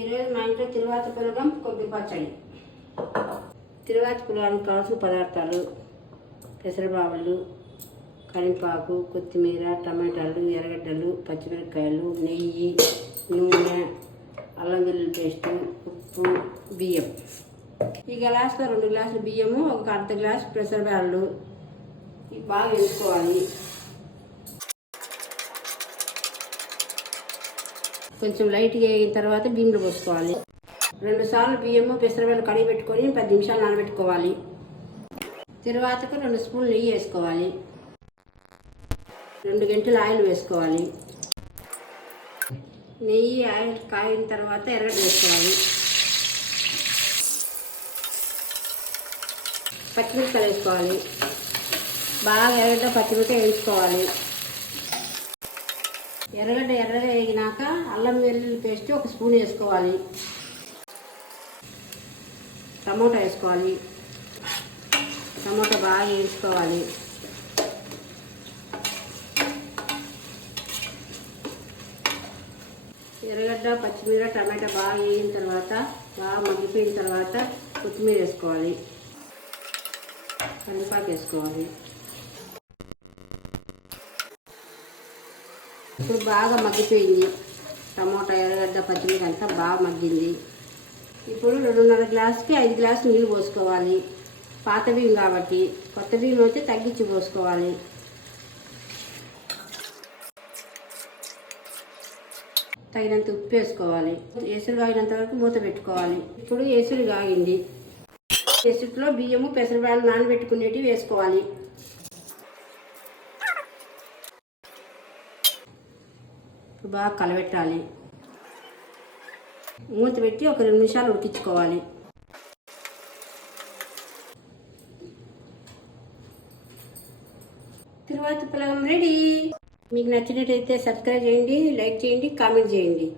ఈరోజు మా ఇంట్లో తిరువాత పులగం కొబ్బరి పచ్చడి. తిరువాత పులగానికి కావాల్సిన పదార్థాలు: పెసరబావులు, కరింపాకు, కొత్తిమీర, టమాటాలు, ఎర్రగడ్డలు, పచ్చిమిరపకాయలు, నెయ్యి, నూనె, అల్లం వెల్లుల్లి పేస్టు, ఉప్పు, బియ్యం. ఈ గ్లాసులో 2 గ్లాసులు బియ్యము, ఒక అర్ధ గ్లాసు పెసరబావులు బాగా వేసుకోవాలి. కొంచెం లైట్గా వేగిన తర్వాత బియ్యంలో పోసుకోవాలి. 2 సార్లు బియ్యము పెసరబావులు కడిగి పెట్టుకొని 10 నిమిషాలు నానబెట్టుకోవాలి. తర్వాతకు 2 స్పూన్లు నెయ్యి వేసుకోవాలి. 2 గంటలు ఆయిల్ వేసుకోవాలి. నెయ్యి ఆయిల్ కాగిన తర్వాత ఎర్రగడ్డ వేసుకోవాలి. పచ్చిమిరపకాయలు వేసుకోవాలి. బాగా ఎర్రగడ్డ పచ్చిమిరపకాయ వేయించుకోవాలి. ఎర్రగడ్డ ఎర్రగా వేగినాక అల్లం వెల్లుల్లి పేస్ట్ 1 స్పూన్ వేసుకోవాలి. టమోటా వేసుకోవాలి. టమోటా బాగా వేయించుకోవాలి. ఎర్రగడ్డ పచ్చిమిర టమాటా బాగా వేగిన తర్వాత బాగా మగ్గిపోయిన తర్వాత కొత్తిమీర వేసుకోవాలి. కరివేపాకు వేసుకోవాలి. ఇప్పుడు బాగా మగ్గిపోయింది. టమోటా ఎర్రగడ్డ పచ్చిమిరపకాయ అంతా బాగా మగ్గింది. ఇప్పుడు 2.5 గ్లాసుకి 5 గ్లాసులు నీళ్ళు పోసుకోవాలి. పాత బియ్యం కాబట్టి, కొత్త బియ్యం అయితే తగ్గించి పోసుకోవాలి. తగినంత ఉప్పు వేసుకోవాలి. ఎసురు కాగినంత వరకు మూత పెట్టుకోవాలి. ఇప్పుడు ఎసురు కాగింది. ఎసురులో బియ్యము పెసరబావులు నానబెట్టుకునేటివి వేసుకోవాలి. బాగా కలబెట్టాలి. మూత పెట్టి ఒక 2 నిమిషాలు ఉడికించుకోవాలి. తిరువాత పులగం రెడీ. మీకు నచ్చినట్టయితే సబ్స్క్రైబ్ చేయండి, లైక్ చేయండి, కామెంట్ చేయండి.